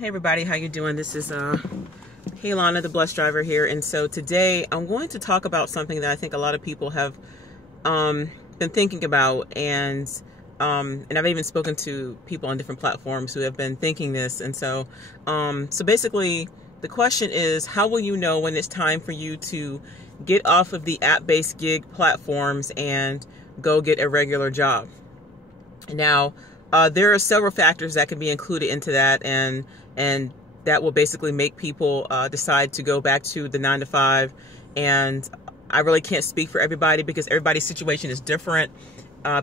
Hey everybody, how you doing? This is Haylana, the bus driver here, and so today I'm going to talk about something that I think a lot of people have been thinking about, and I've even spoken to people on different platforms who have been thinking this. And so basically the question is, how will you know when it's time for you to get off of the app-based gig platforms and go get a regular job? Now, there are several factors that can be included into that, and that will basically make people decide to go back to the 9-to-5. And I really can't speak for everybody because everybody's situation is different.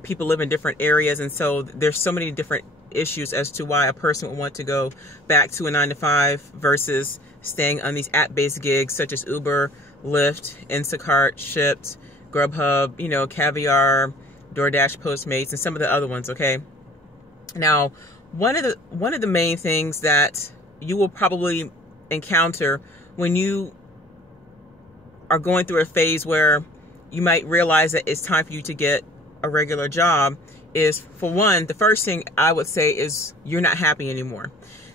People live in different areas, and so there's so many different issues as to why a person would want to go back to a 9-to-5 versus staying on these app-based gigs such as Uber, Lyft, Instacart, Shipt, Grubhub, Caviar, DoorDash, Postmates, and some of the other ones. Okay. Now, one of the main things that you will probably encounter when you are going through a phase where you might realize that it's time for you to get a regular job is, for one, the first thing I would say is you're not happy anymore.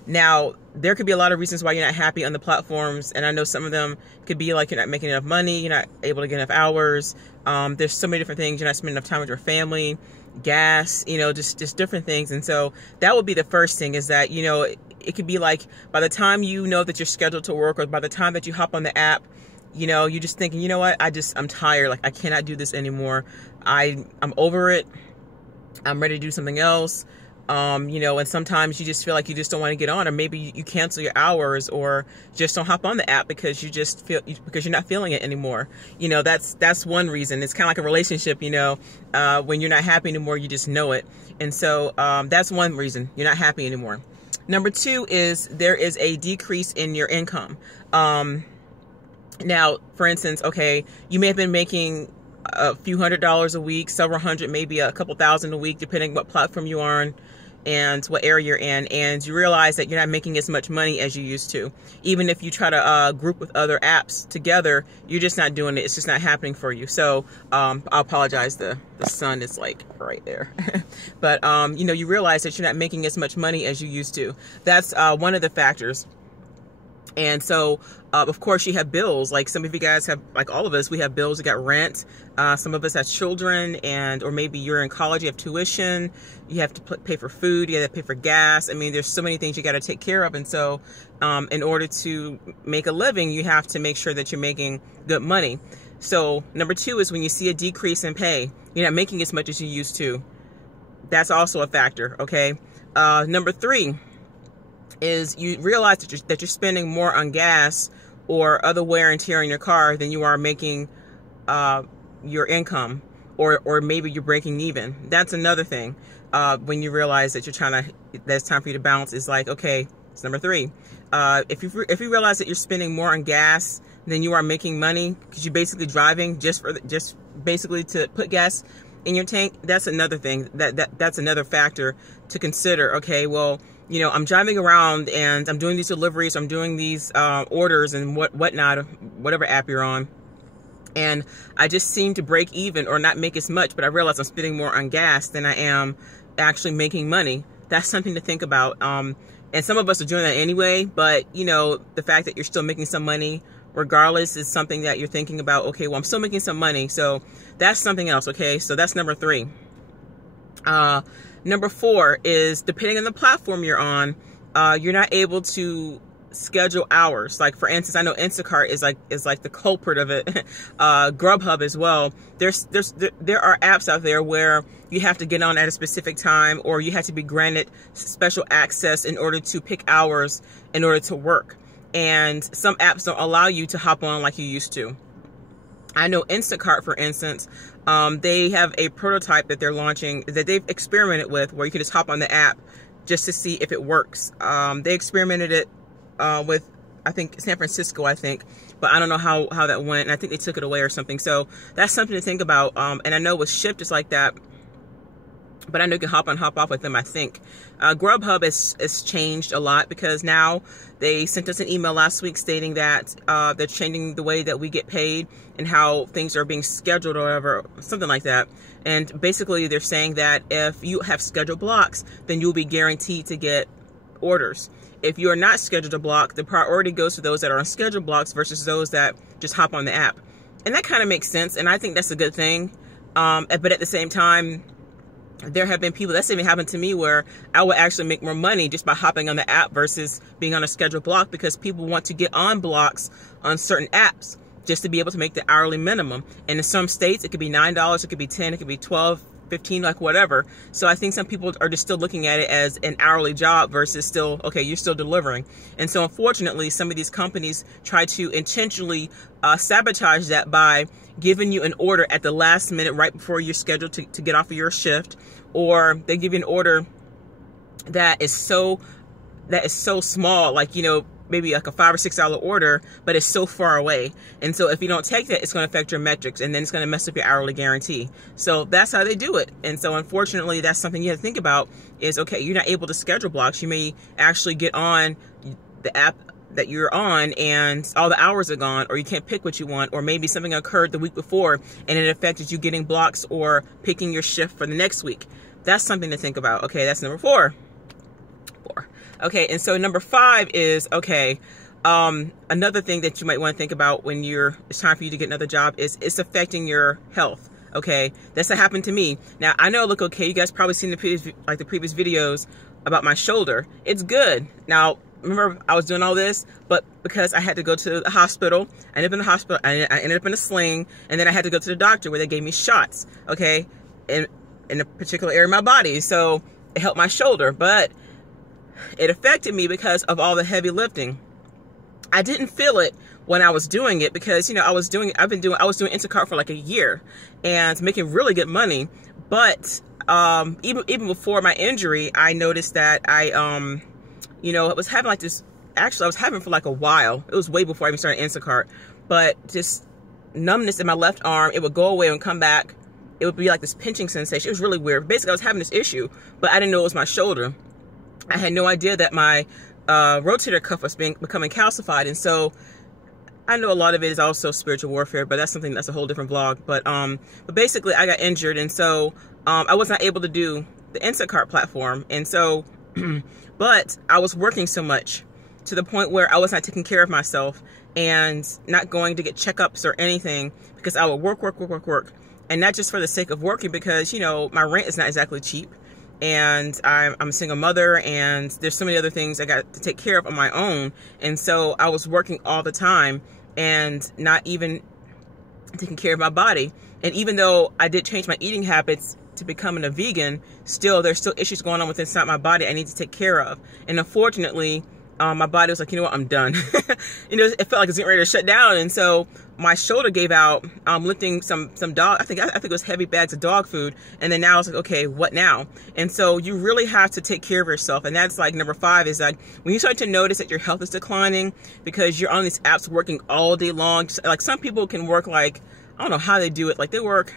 Now, there could be a lot of reasons why you're not happy on the platforms, and I know some of them could be like you're not making enough money, you're not able to get enough hours. There's so many different things. You're not spending enough time with your family, gas, just different things. And so that would be the first thing, is that, it could be like by the time you know that you're scheduled to work, or by the time that you hop on the app, you're just thinking, you know what, I'm tired. Like, I cannot do this anymore. I'm over it. I'm ready to do something else. And sometimes you just feel like you just don't want to get on, or maybe you cancel your hours or just don't hop on the app because because you're not feeling it anymore. That's one reason. It's kind of like a relationship, when you're not happy anymore, you just know it. And so, that's one reason you're not happy anymore. Number two is there is a decrease in your income. Now, for instance, okay, you may have been making a few $100s a week, several hundred, maybe a couple thousand a week, depending what platform you are on and what area you're in, and you realize that you're not making as much money as you used to. Even if you try to group with other apps together, you're just not doing it. It's just not happening for you. So I apologize, the sun is like right there. But you realize that you're not making as much money as you used to. That's one of the factors. And so, of course, you have bills. Like some of you guys have, like all of us, we have bills. We got rent. Some of us have children, or maybe you're in college, you have tuition. You have to pay for food. You have to pay for gas. I mean, there's so many things you got to take care of. And so, in order to make a living, you have to make sure that you're making good money. So, number two is when you see a decrease in pay, you're not making as much as you used to. That's also a factor. Okay. Number three is you realize that you're spending more on gas or other wear and tear in your car than you are making your income, or maybe you're breaking even. That's another thing. When you realize that that it's time for you to bounce, is like, okay, it's number three. If you realize that you're spending more on gas than you are making money, because you're basically driving just basically to put gas in your tank, that's another thing. That's another factor to consider. Okay, well, I'm driving around and I'm doing these deliveries, I'm doing these orders and whatnot, whatever app you're on, and I just seem to break even or not make as much, but I realize I'm spending more on gas than I am actually making money. That's something to think about. And some of us are doing that anyway, but the fact that you're still making some money regardless is something that you're thinking about. Okay, well, I'm still making some money, so that's something else. Okay, so that's number three. Number four is, depending on the platform you're on, you're not able to schedule hours. Like, for instance, I know Instacart is like the culprit of it. Grubhub as well. There are apps out there where you have to get on at a specific time, or you have to be granted special access in order to pick hours in order to work. And some apps don't allow you to hop on like you used to. I know Instacart, for instance, they have a prototype that they're launching that they've experimented with, where you can just hop on the app just to see if it works. They experimented it with, I think, San Francisco, but I don't know how that went, and I think they took it away or something. So that's something to think about. And I know with Shipt it's like that, but I know you can hop on, hop off with them, I think. Grubhub has changed a lot, because now they sent us an email last week stating that they're changing the way that we get paid and how things are being scheduled, or whatever, something like that. And basically they're saying that if you have scheduled blocks, then you'll be guaranteed to get orders. If you are not scheduled to block, the priority goes to those that are on scheduled blocks versus those that just hop on the app. And that kind of makes sense, and I think that's a good thing. But at the same time, there have been people, that's even happened to me, where I would actually make more money just by hopping on the app versus being on a scheduled block, because people want to get on blocks on certain apps just to be able to make the hourly minimum. And in some states, it could be $9, it could be $10, it could be $12, $15, like whatever. So I think some people are just still looking at it as an hourly job versus still, okay, you're still delivering. And so unfortunately, some of these companies try to intentionally sabotage that by giving you an order at the last minute right before you're scheduled to get off of your shift, or they give you an order that is so small, like, you know, maybe like a $5 or $6 order, but it's so far away. And so if you don't take that, it's going to affect your metrics, and then it's going to mess up your hourly guarantee. So that's how they do it. And so unfortunately, that's something you have to think about is, okay, you're not able to schedule blocks. You may actually get on the app that you're on and all the hours are gone, or you can't pick what you want, or maybe something occurred the week before and it affected you getting blocks or picking your shift for the next week. That's something to think about. Okay, that's number 4. Okay, and so number 5 is, okay, another thing that you might want to think about when it's time for you to get another job is it's affecting your health. Okay, that's what happened to me. Now, I know I look okay. You guys probably seen the previous videos about my shoulder. It's good. Now, remember, I was doing all this, but because I had to go to the hospital, I ended up in the hospital, I ended up in a sling, and then I had to go to the doctor where they gave me shots, okay, in a particular area of my body. So it helped my shoulder, but it affected me because of all the heavy lifting. I didn't feel it when I was doing it because, you know, I was doing Instacart for like a year and making really good money. But even before my injury, I noticed that I, you know, I was having like this, actually I was having for like a while. It was way before I even started Instacart, but just numbness in my left arm. It would go away and come back. It would be like this pinching sensation. It was really weird. Basically, I was having this issue, but I didn't know it was my shoulder. I had no idea that my rotator cuff was becoming calcified. And so I know a lot of it is also spiritual warfare, but that's a whole different vlog. But basically I got injured. And so I was not able to do the Instacart platform. And so, but I was working so much to the point where I was not taking care of myself and not going to get checkups or anything, because I would work. And not just for the sake of working, because, you know, my rent is not exactly cheap. And I'm a single mother, and there's so many other things I got to take care of on my own. And so I was working all the time and not even taking care of my body. And even though I did change my eating habits to becoming a vegan, there's still issues going on inside my body I need to take care of. And unfortunately, my body was like, you know what, I'm done. You know, it felt like it was getting ready to shut down. And so my shoulder gave out, lifting some dog, I think it was heavy bags of dog food. And then now it's like, okay, what now? And so you really have to take care of yourself. And that's like number 5 is like, when you start to notice that your health is declining because you're on these apps working all day long, like some people can work like, I don't know how they do it. Like they work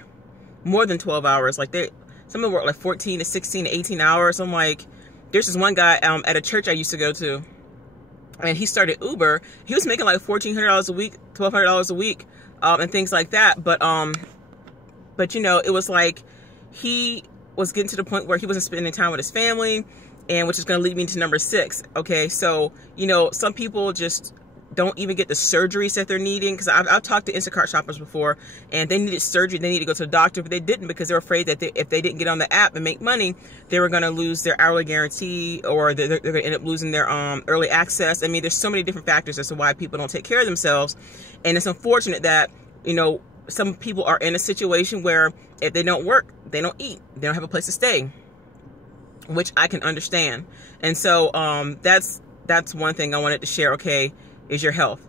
more than 12 hours. Like some of them work like 14 to 16 to 18 hours. I'm like, there's this one guy at a church I used to go to, and he started Uber. He was making like $1,400 a week, $1,200 a week, and things like that. But you know, it was like he was getting to the point where he wasn't spending time with his family, and which is going to lead me to number 6. Okay, so you know, some people just don't even get the surgeries that they're needing, because I've talked to Instacart shoppers before, and they needed surgery. They needed to go to the doctor, but they didn't, because they were afraid that if they didn't get on the app and make money, they were going to lose their hourly guarantee, or they're going to end up losing their early access. I mean, there's so many different factors as to why people don't take care of themselves. And it's unfortunate that, you know, some people are in a situation where if they don't work, they don't eat, they don't have a place to stay, which I can understand. And so that's one thing I wanted to share. Okay, is your health.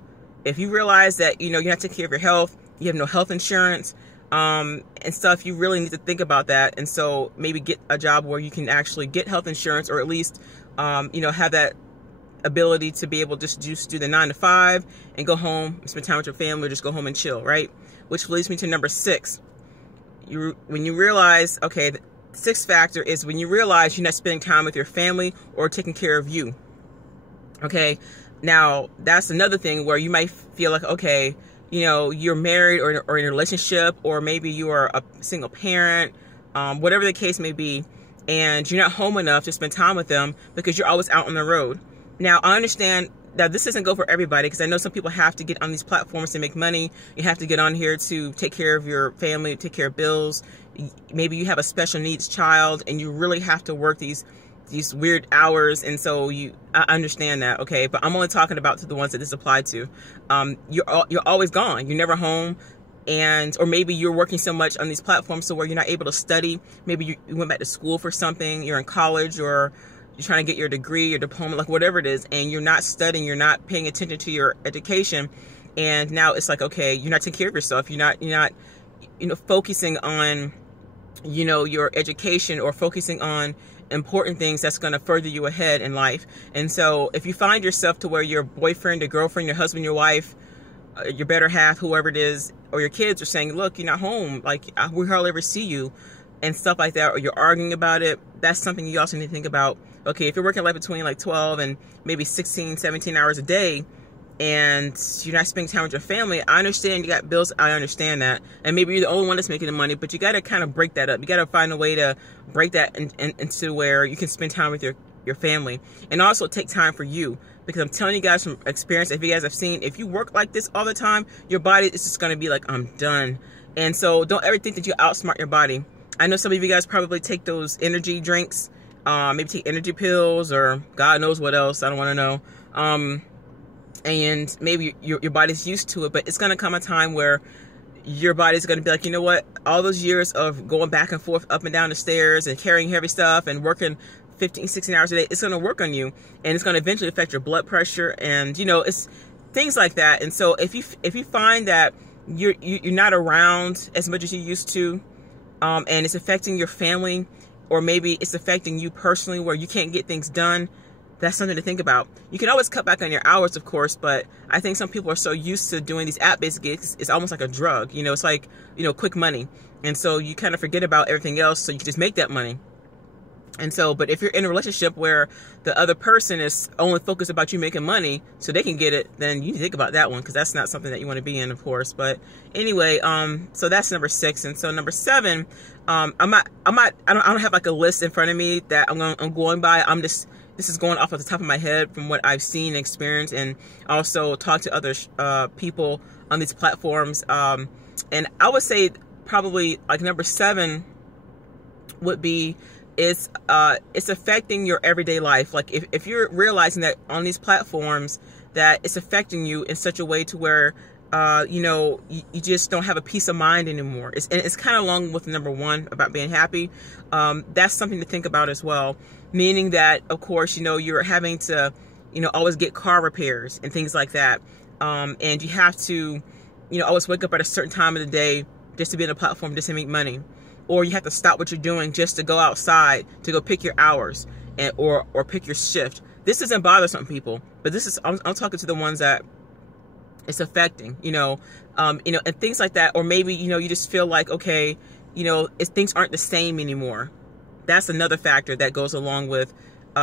If you realize that, you know, you're not taking care of your health, you have no health insurance, and stuff, you really need to think about that. And so maybe get a job where you can actually get health insurance, or at least, you know, have that ability to be able to just do the 9 to 5 and go home and spend time with your family, or just go home and chill, right? Which leads me to number 6. When you realize, okay, the 6th factor is when you realize you're not spending time with your family or taking care of you. Okay, now that's another thing where you might feel like, okay, you know, you're married or in a relationship, or maybe you are a single parent, whatever the case may be, and you're not home enough to spend time with them because you're always out on the road. Now, I understand that this doesn't go for everybody, because I know some people have to get on these platforms to make money. You have to get on here to take care of your family, take care of bills. Maybe you have a special needs child and you really have to work these weird hours, and so I understand that, okay? But I'm only talking about to the ones that this applied to. You're always gone. You're never home. Or maybe you're working so much on these platforms so where you're not able to study. Maybe you went back to school for something, you're in college, or you're trying to get your degree, your diploma, like whatever it is, and you're not studying, you're not paying attention to your education. And now it's like, okay, you're not taking care of yourself. You're not focusing on, your education, or focusing on important things that's going to further you ahead in life. And so if you find yourself to where your boyfriend, your girlfriend, your husband, your wife, your better half, whoever it is, or your kids are saying, look, you're not home, like we hardly ever see you, and stuff like that, or you're arguing about it, that's something you also need to think about. Okay, if you're working like between like 12 and maybe 16, 17 hours a day, and you're not spending time with your family, I understand you got bills, I understand that, and maybe you're the only one that's making the money, but you got to kind of break that up. You got to find a way to break that into where you can spend time with your family, and also take time for you. Because I'm telling you guys from experience, if you guys have seen, if you work like this all the time, your body is just going to be like, I'm done. And so don't ever think that you outsmart your body. I know some of you guys probably take those energy drinks, maybe take energy pills, or God knows what else, I don't want to know. And maybe your body's used to it, but it's going to come a time where your body's going to be like, you know what, all those years of going back and forth up and down the stairs and carrying heavy stuff and working 15, 16 hours a day, it's going to work on you, and it's going to eventually affect your blood pressure, and it's things like that. And so if you find that you're not around as much as you used to, and it's affecting your family, or maybe it's affecting you personally where you can't get things done, that's something to think about. You can always cut back on your hours, of course, but I think some people are so used to doing these app-based gigs, it's almost like a drug. It's like, quick money, and so you kind of forget about everything else, so you can just make that money. And so, but if you're in a relationship where the other person is only focused about you making money so they can get it, then you need to think about that one, because that's not something that you want to be in, of course. But anyway, so that's number 6. And so number 7, I don't have like a list in front of me that I'm going by. This is going off of the top of my head from what I've seen and experienced, and also talked to other people on these platforms. And I would say probably like number 7 would be, it's affecting your everyday life. Like if you're realizing that on these platforms that it's affecting you in such a way to where you just don't have a peace of mind anymore. It's kind of along with number 1 about being happy. That's something to think about as well. Meaning that, of course, you're having to always get car repairs and things like that, and you have to always wake up at a certain time of the day just to be on a platform, just to make money. Or you have to stop what you're doing just to go outside to go pick your hours or pick your shift. This doesn't bother some people, but I'm talking to the ones that it's affecting, and things like that. Or maybe, you just feel like, okay, things aren't the same anymore. That's another factor that goes along with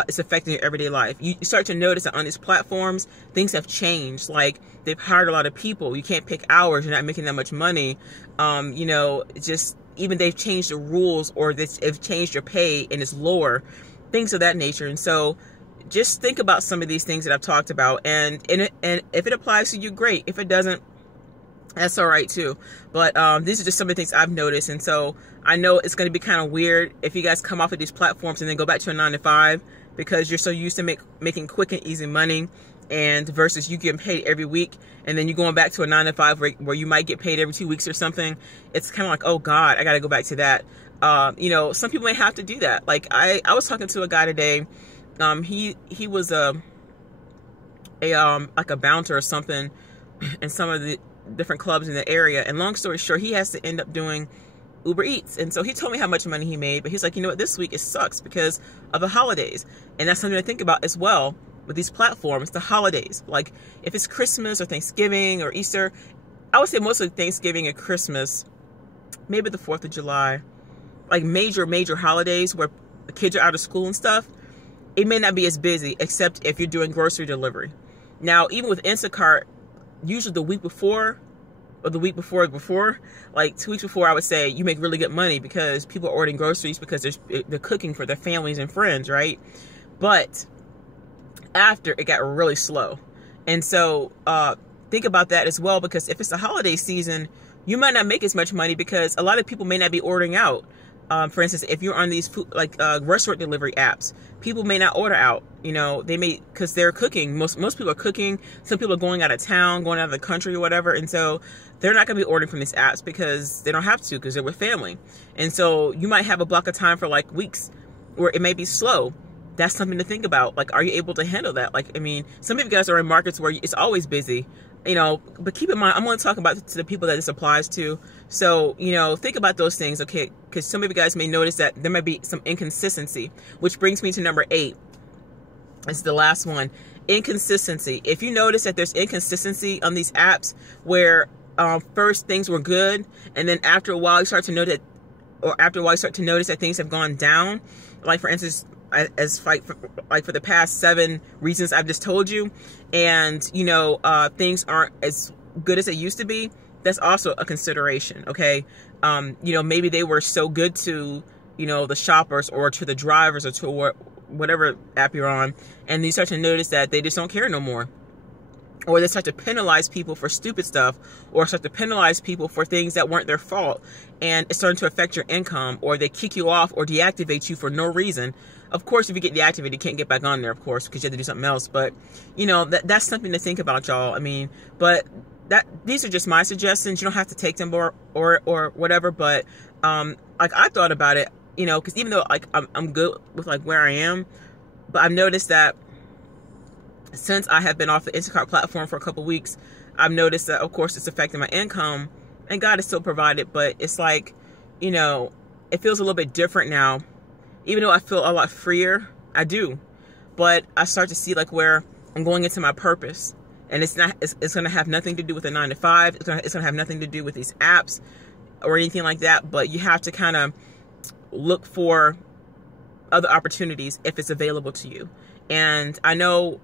it's affecting your everyday life. You start to notice that on these platforms, things have changed. Like they've hired a lot of people. You can't pick hours. You're not making that much money. Even they've changed the rules, or they've changed your pay and it's lower, things of that nature. And so just think about some of these things that I've talked about, and if it applies to you, great. If it doesn't, that's all right too. But these are just some of the things I've noticed. And so I know it's going to be kind of weird if you guys come off of these platforms and then go back to a 9-to-5, because you're so used to making quick and easy money, and versus you getting paid every week, and then you're going back to a 9-to-5 where you might get paid every 2 weeks or something. It's kind of like, oh God, I got to go back to that. Some people may have to do that. Like I was talking to a guy today. He was like a bouncer or something in some of the different clubs in the area. And long story short, he has to end up doing Uber Eats. And so he told me how much money he made, but he's like, you know what, this week it sucks because of the holidays. And that's something to think about as well with these platforms, the holidays. Like if it's Christmas or Thanksgiving or Easter, I would say mostly Thanksgiving and Christmas, maybe the 4th of July, like major holidays where the kids are out of school and stuff, it may not be as busy, except if you're doing grocery delivery. Now, even with Instacart, usually the week before or the week before, like 2 weeks before, I would say you make really good money because people are ordering groceries because they're cooking for their families and friends, right? But after, it got really slow. And so think about that as well, because if it's the holiday season, you might not make as much money because a lot of people may not be ordering out. For instance, if you're on these food, like restaurant delivery apps, people may not order out. You know, they may, because they're cooking. Most people are cooking. Some people are going out of town, going out of the country or whatever. And so they're not going to be ordering from these apps because they don't have to, because they're with family. And so you might have a block of time for like weeks where it may be slow. That's something to think about. Like, are you able to handle that? Like, I mean, some of you guys are in markets where it's always busy, you know, but keep in mind, I'm going to talk about to the people that this applies to. So, you know, think about those things, okay? Because some of you guys may notice that there might be some inconsistency, which brings me to number 8. It's the last one. Inconsistency. If you notice that there's inconsistency on these apps where first things were good, and then after a while you start to notice that things have gone down, like for instance, for the past 7 reasons I've just told you, and you know things aren't as good as they used to be, that's also a consideration. Okay, you know, maybe they were so good to, you know, the shoppers or to the drivers or to whatever app you're on, and you start to notice that they just don't care no more, or they start to penalize people for stupid stuff, or start to penalize people for things that weren't their fault, and it's starting to affect your income, or they kick you off or deactivate you for no reason. Of course, if you get deactivated, you can't get back on there, of course, because you have to do something else. But, you know, that's something to think about, y'all. I mean, but these are just my suggestions. You don't have to take them or whatever. But, like, I thought about it, you know, because even though, like, I'm good with, like, where I am, but I've noticed that since I have been off the Instacart platform for a couple weeks, I've noticed that, of course, it's affecting my income, and God has still provided, but it's like, you know, it feels a little bit different now. Even though I feel a lot freer, I do, but I start to see like where I'm going into my purpose, and it's going to have nothing to do with a 9 to 5. It's going to have nothing to do with these apps or anything like that. But you have to kind of look for other opportunities if it's available to you. And I know,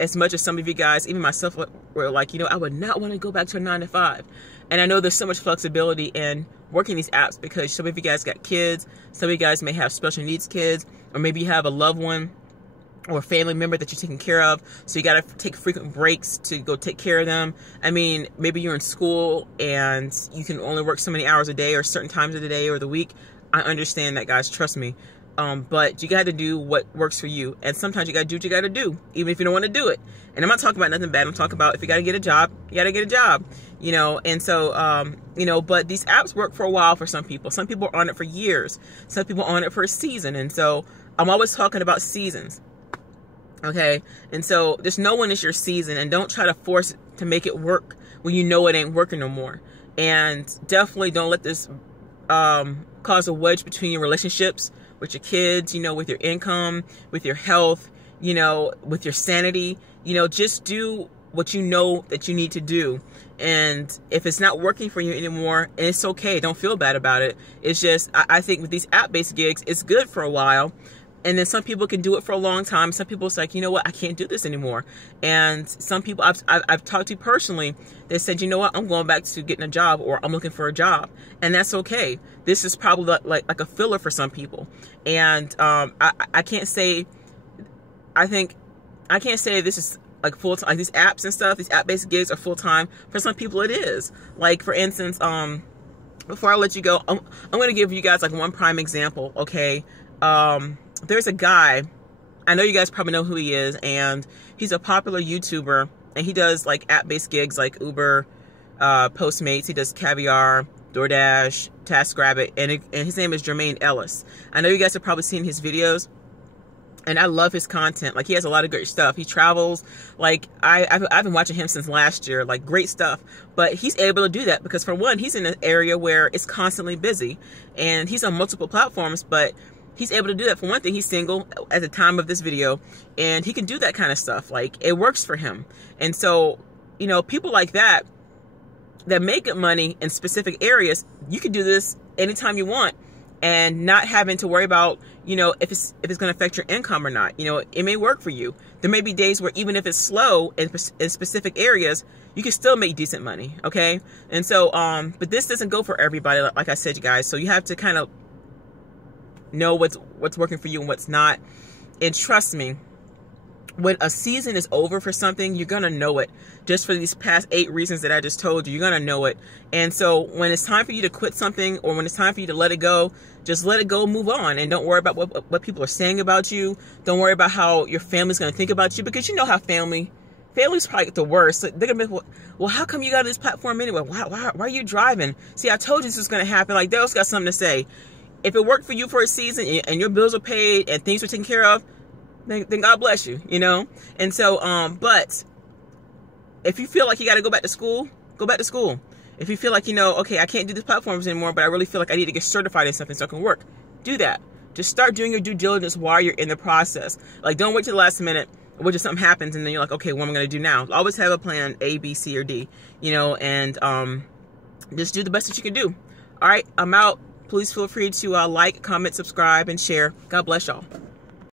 as much as some of you guys, even myself, were like, you know, I would not want to go back to a 9 to 5. And I know there's so much flexibility in working these apps because some of you guys got kids. Some of you guys may have special needs kids, or maybe you have a loved one or a family member that you're taking care of. So you got to take frequent breaks to go take care of them. I mean, maybe you're in school and you can only work so many hours a day or certain times of the day or the week. I understand that, guys. Trust me. But you got to do what works for you. And sometimes you got to do what you got to do, even if you don't want to do it. And I'm not talking about nothing bad. I'm talking about if you got to get a job, you got to get a job, you know. And so, you know, but these apps work for a while for some people. Some people are on it for years. Some people are on it for a season. And so I'm always talking about seasons. Okay. And so just know when it's your season, and don't try to force it to make it work when you know it ain't working no more. And definitely don't let this cause a wedge between your relationships with your kids, you know, with your income, with your health, you know, with your sanity. You know, just do what you know that you need to do. And if it's not working for you anymore, it's okay. Don't feel bad about it. It's just, I think with these app-based gigs, it's good for a while. And then some people can do it for a long time. Some people, it's like, you know what, I can't do this anymore. And some people I've talked to personally, they said, you know what, I'm going back to getting a job, or I'm looking for a job. And that's okay. This is probably like a filler for some people. And I can't say, I can't say this is like full-time, like these apps and stuff, these app-based gigs are full-time. For some people it is. Like, for instance, before I let you go, I'm going to give you guys like one prime example, okay? There's a guy, I know you guys probably know who he is, and he's a popular YouTuber, and he does like app-based gigs like Uber, Postmates. He does Caviar, DoorDash, TaskRabbit, and his name is Jermaine Ellis. I know you guys have probably seen his videos, and I love his content. Like, he has a lot of great stuff. He travels. Like, I've been watching him since last year. Like, great stuff. But he's able to do that because, for one, he's in an area where it's constantly busy, and he's on multiple platforms, but he's able to do that. For one thing, he's single at the time of this video, and he can do that kind of stuff. Like, it works for him. And so, you know, people like that make good money in specific areas, you can do this anytime you want and not having to worry about, you know, if it's going to affect your income or not. You know, it may work for you. there may be days where even if it's slow in specific areas, you can still make decent money. Okay. And so, but this doesn't go for everybody. Like I said, you guys, so you have to kind of know what's working for you and what's not. And trust me, when a season is over for something, you're going to know it. Just for these past 8 reasons that I just told you, you're going to know it. And so when it's time for you to quit something, or when it's time for you to let it go, just let it go, move on. And don't worry about what people are saying about you. Don't worry about how your family's going to think about you, because you know how family's probably the worst. They're going to be, well, how come you got this platform anyway? Why are you driving? See, I told you this was going to happen. Like, they also got something to say. If it worked for you for a season and your bills are paid and things were taken care of, then God bless you, you know? And so, but if you feel like you got to go back to school, go back to school. If you feel like, you know, okay, I can't do these platforms anymore, but I really feel like I need to get certified in something so it can work, do that. Just start doing your due diligence while you're in the process. Like, don't wait till the last minute, or just something happens and then you're like, okay, what am I going to do now? Always have a plan A, B, C, or D, you know, and just do the best that you can do. All right, I'm out. Please feel free to like, comment, subscribe, and share. God bless y'all.